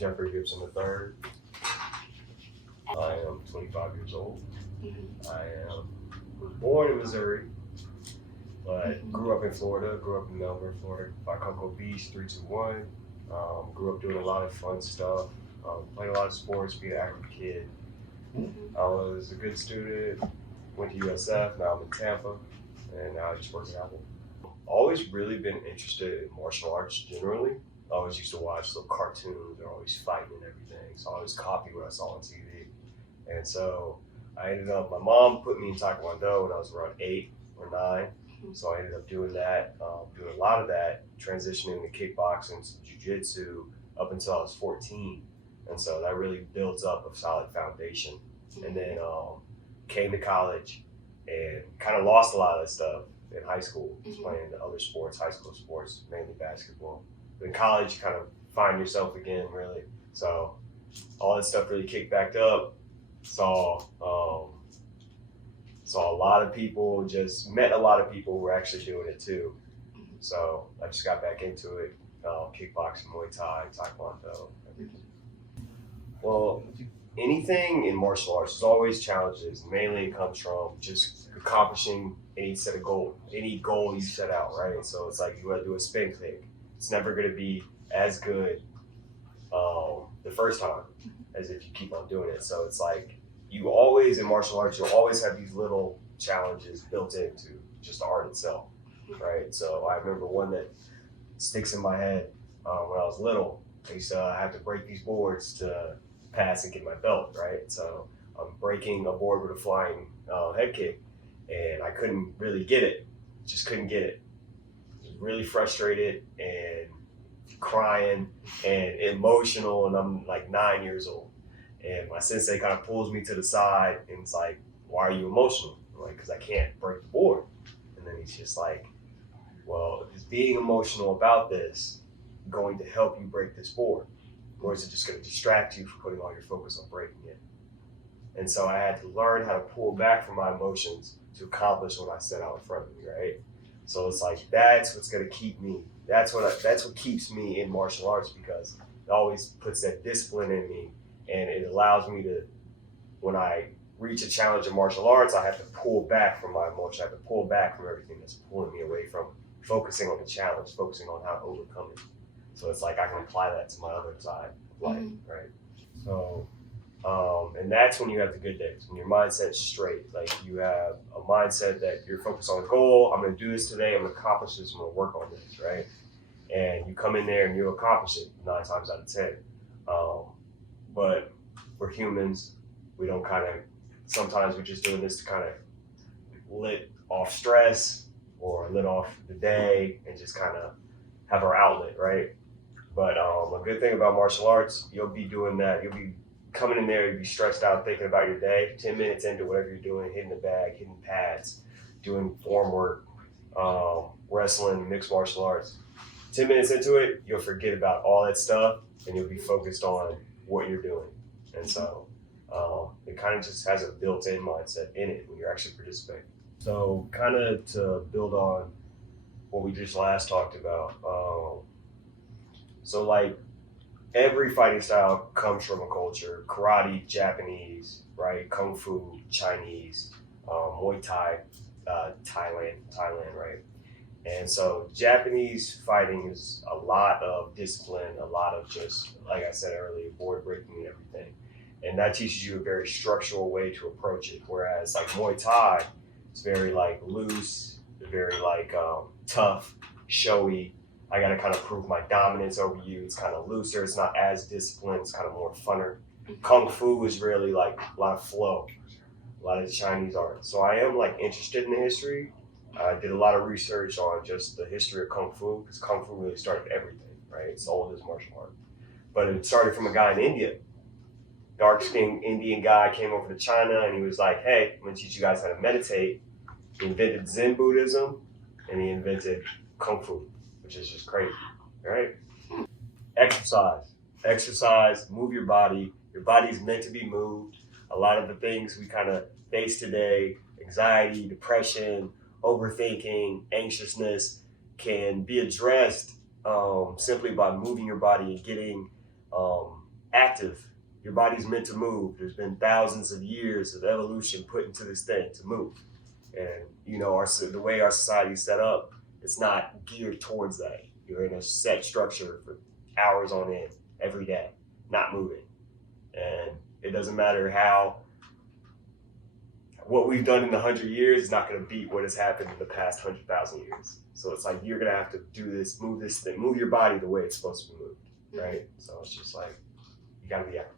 Jeffrey Gibson III. I am 25 years old. Was born in Missouri, but grew up in Florida, grew up in Melbourne, Florida, by Cocoa Beach, 321. Grew up doing a lot of fun stuff, played a lot of sports, being an active kid. I was a good student, went to USF, now I'm in Tampa, and now I just work at Apple. Always really been interested in martial arts generally. I always used to watch little cartoons, they're always fighting and everything, so I always copied what I saw on TV. And so I ended up, my mom put me in Taekwondo when I was around 8 or 9. So I ended up doing that, doing a lot of that, transitioning to kickboxing, to jiu-jitsu up until I was 14. And so that really builds up a solid foundation. And then came to college and kind of lost a lot of that stuff in high school, playing the other sports, high school sports, mainly basketball. But in college, you kind of find yourself again, really. So all that stuff really kicked back up. Saw a lot of people, just met a lot of people who were actually doing it too. So I just got back into it, kickboxing, Muay Thai, Taekwondo, everything. Well, anything in martial arts, there's always challenges. Mainly it comes from just accomplishing any goal you set out, right? So it's like you want to do a spin kick. It's never going to be as good the first time as if you keep on doing it. So it's like you always, in martial arts, you'll always have these little challenges built into just the art itself, right? So I remember one that sticks in my head when I was little. I used to have to break these boards to pass and get my belt, right? So I'm breaking a board with a flying head kick, and I couldn't really get it. Just couldn't get it. I was really frustrated and crying and emotional, and I'm like 9 years old. And my sensei kind of pulls me to the side and it's like, why are you emotional? I'm like, because I can't break the board. And then he's just like, well, is being emotional about this going to help you break this board? Or is it just going to distract you from putting all your focus on breaking it? And so I had to learn how to pull back from my emotions to accomplish what I set out in front of me, right? So it's like, that's what's going to keep me. That's what keeps me in martial arts, because it always puts that discipline in me, and it allows me to, when I reach a challenge in martial arts, I have to pull back from my emotion. I have to pull back from everything that's pulling me away from focusing on the challenge, focusing on how to overcome it. So it's like I can apply that to my other side of life, right? So, and that's when you have the good days, when your mindset's straight. Like you have a mindset that you're focused on a goal. I'm going to do this today. I'm going to accomplish this. I'm going to work on this, right? And you come in there and you accomplish it 9 times out of 10. But we're humans. We don't sometimes we're just doing this to kind of let off stress or let off the day and just kind of have our outlet, right? But a good thing about martial arts, you'll be doing that. You'll be coming in there, you'll be stressed out thinking about your day. 10 minutes into whatever you're doing, hitting the bag, hitting pads, doing form work, wrestling, mixed martial arts. 10 minutes into it, you'll forget about all that stuff and you'll be focused on what you're doing. And so it kind of just has a built-in mindset in it when you're actually participating. So kind of to build on what we just last talked about. So like every fighting style comes from a culture. Karate, Japanese, right? Kung Fu, Chinese, Muay Thai, Thailand, right? And so Japanese fighting is a lot of discipline, a lot of just, like I said earlier, board breaking and everything. And that teaches you a very structural way to approach it. Whereas like Muay Thai, it's very like loose, very like tough, showy. I gotta kind of prove my dominance over you. It's kind of looser. It's not as disciplined. It's kind of more funner. Kung Fu is really like a lot of flow, a lot of the Chinese art. So I am like interested in the history. I did a lot of research on just the history of Kung Fu, because Kung Fu really started everything, right? It's the oldest martial art. But it started from a guy in India. Dark-skinned Indian guy came over to China and he was like, hey, I'm gonna teach you guys how to meditate. He invented Zen Buddhism and he invented Kung Fu, which is just crazy, right? Exercise, move your body. Your body's meant to be moved. A lot of the things we kind of face today, anxiety, depression, overthinking, anxiousness, can be addressed simply by moving your body and getting active. Your body's meant to move. There's been thousands of years of evolution put into this thing to move. And, you know, the way our society is set up, it's not geared towards that. You're in a set structure for hours on end, every day, not moving. And it doesn't matter what we've done in 100 years is not going to beat what has happened in the past 100,000 years. So it's like, you're going to have to do this, move this thing, move your body the way it's supposed to be moved, right? So it's just like, you got to be active.